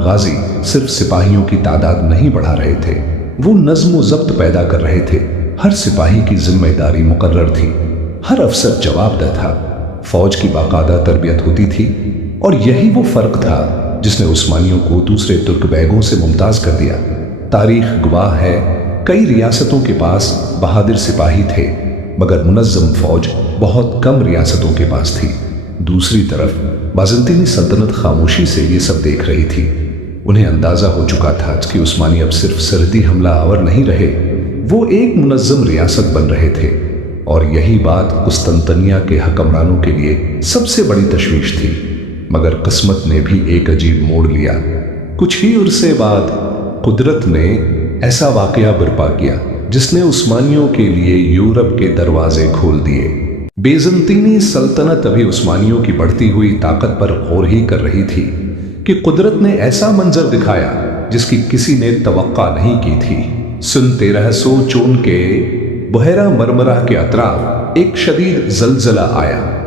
غازی صرف سپاہیوں کی تعداد نہیں بڑھا رہے تھے، وہ نظم و ضبط پیدا کر رہے تھے۔ ہر سپاہی کی ذمہ داری مقرر تھی، ہر افسر جواب دہ تھا، فوج کی باقاعدہ تربیت ہوتی تھی، اور یہی وہ فرق تھا جس نے عثمانیوں کو دوسرے ترک بیگوں سے ممتاز کر دیا۔ تاریخ گواہ ہے، کئی ریاستوں کے پاس بہادر سپاہی تھے، مگر منظم فوج بہت کم ریاستوں کے پاس تھی۔ دوسری طرف بازنطینی سلطنت خاموشی سے یہ سب دیکھ رہی تھی۔ انہیں اندازہ ہو چکا تھا کہ عثمانی اب صرف سرحدی حملہ آور نہیں رہے، وہ ایک منظم ریاست بن رہے تھے، اور یہی بات قسطنطنیہ کے حکمرانوں کے لیے سب سے بڑی تشویش تھی۔ مگر قسمت نے بھی ایک عجیب موڑ لیا۔ کچھ ہی عرصے بعد قدرت نے ایسا واقعہ برپا کیا جس نے عثمانیوں کے لیے یورپ کے دروازے کھول دیے۔ بیزنطینی سلطنت ابھی عثمانیوں کی بڑھتی ہوئی طاقت پر غور ہی کر رہی تھی کہ قدرت نے ایسا منظر دکھایا جس کی کسی نے توقع نہیں کی تھی۔ سن 1304 کے بحیرہ مرمرہ کے اطراف ایک شدید زلزلہ آیا۔